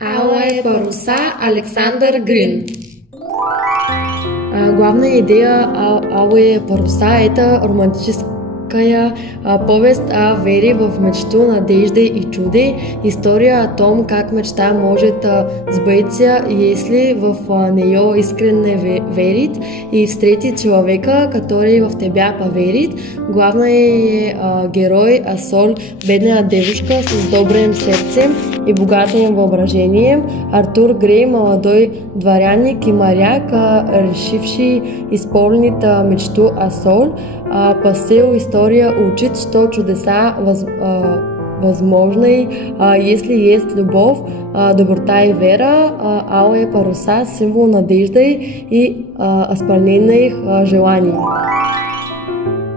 Алые паруса Александър Грин. Главна идея Алые паруса – это романтическая повесть о вере в мечту, надежде и чуде. История о том, как мечта может сбыться, если в нее искренне верит и встретит человека, который в тебя поверит. Главный герой Асол, бедная девушка с добрым сердцем и богатым воображением. Артур Грей, молодой дворянник и моряк, решивший исполнить мечту Асол. По сил история учит, что чудеса возможны, если есть любовь, доброта и вера. Алые паруса – символ надежды и исполненных желаний.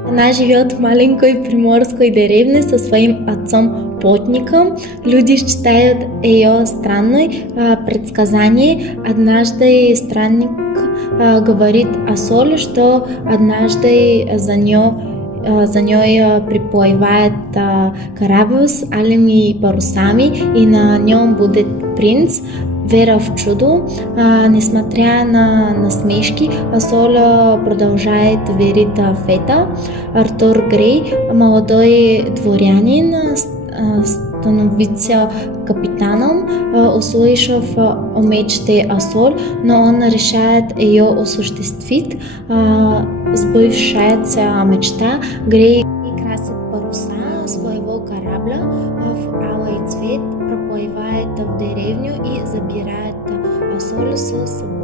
Она живет в маленькой приморской деревне со своим отцом-плотником. Люди считают ее странной. Предсказание. Однажды странник говорит Асоль, что однажды за ней приплывает корабль с алыми парусами, и на нем будет принц. Вера в чудо. Несмотря на насмешки, Асоль продолжает верить в это. Артур Грей, молодой дворянин, становится капитаном, услышав о мечте Асоль, но он решает ее осуществить. Сбывшаяся мечта. Грей красит паруса своего корабля в алый цвет, проплывает в деревню и забирает Асоль с собой.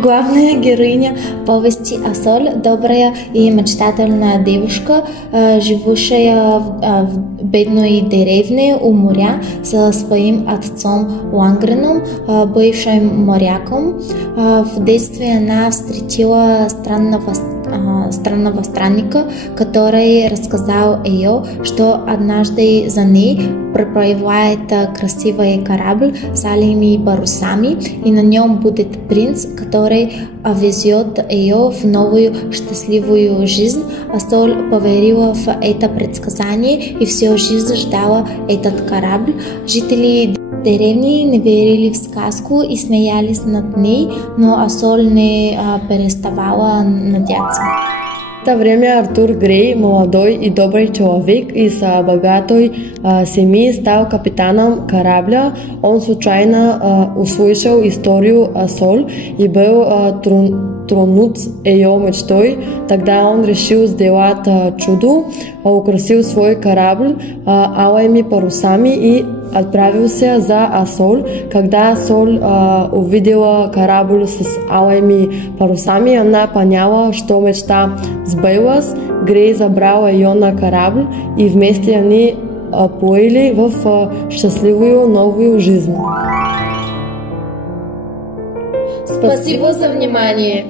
Главная героиня повести Асоль – добрая и мечтательная девушка, живущая в бедной деревне у моря со своим отцом Лангреном, бывшим моряком. В детстве она встретила странного странника, который рассказал ее, что однажды за ней приплывает красивый корабль с алыми парусами, и на нем будет принц, который везет ее в новую счастливую жизнь. Асоль поверила в это предсказание и всю жизнь ждала этот корабль. Жители деревни не верили в сказку и смеялись над ней, но Асоль не переставала надеяться. В это время Артур Грей, молодой и добрый человек из богатой семьи, стал капитаном корабля. Он случайно услышал историю Асоль и был тронут ее мечтой. Тогда он решил сделать чудо, украсил свой корабль алыми парусами и отправился за Асоль. Когда Асоль увидела корабль с алыми парусами, она поняла, что мечта сбылась. Грей забрал ее на корабль, и вместе они плыли в счастливую новую жизнь. Спасибо за внимание!